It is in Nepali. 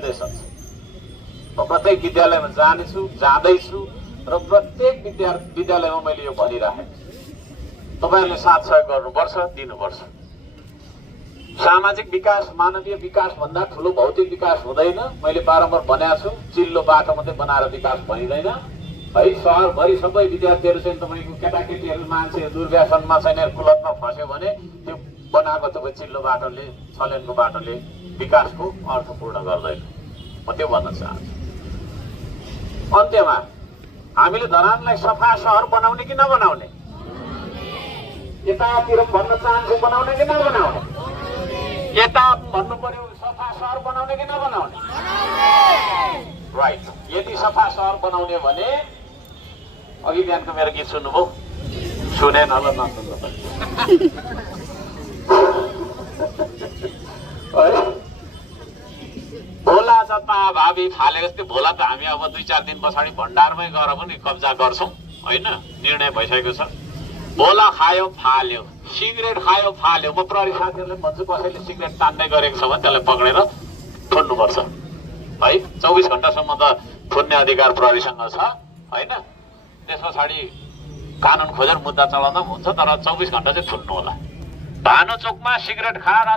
निर्देशन छ। म प्रत्येक विद्यालयमा जानेछु, जाँदैछु र प्रत्येक विद्यालयमा मैले यो भनिराखेको छु। तपाईहरुले साथ सहयोग गर्नुपर्छ, दिनुपर्छ। सामाजिक विकास, मानवीय विकास भन्दा ठूलो भौतिक विकास हुँदैन। मैले बारम्बार भनेको छु, चिल्लो बाटो मात्रै बनाएर विकास भनिदैन है। सहरभरि सबै विद्यार्थीहरू चाहिँ तपाईको केटाकेटीहरू मान्छे दुर्व्यसनमा छैन, कुलतमा फस्यो भने त्यो बनाएको तपाईँ चिल्लो बाटोले, छलेनको बाटोले विकासको अर्थपूर्ण गर्दैन। म त्यो भन्न चाहन्छु। अन्त्यमा हामीले धरानलाई सफा सहर बनाउने कि नबनाउने? यतातिर भन्न चाहन्छु, बनाउने कि नबनाउने? यता भन्नु पर्यो सफा सहर बनाउने कि नबनाउने? राइट। यदि सफा सहर बनाउने भने अघि बिहानको मेरो गीत सुन्नुभयो? सुनेन होला, नसुन्नु भोला जता भावी फालेको जस्तै भोला त हामी अब 2-4 दिन पछाडि भण्डारमै गएर पनि कब्जा गर्छौं हैन? निर्णय भइसकेको छ। भोला खायो फाल्यो, सिगरेट खायो फाल्यो। म प्रहरी साथीहरूले भन्छु, कसैले सिगरेट तान्दै गरेको छ भने त्यसलाई पक्रेर थुन्नुपर्छ है। 24 घण्टासम्म त थुन्ने अधिकार प्रहरीसँग छ हैन? त्यस पछाडि कानुन खोजेर मुद्दा चलाउँदा हुन्छ, तर 24 घण्टा चाहिँ थुन्नु होला। भानु चोकमा सिगरेट खाएर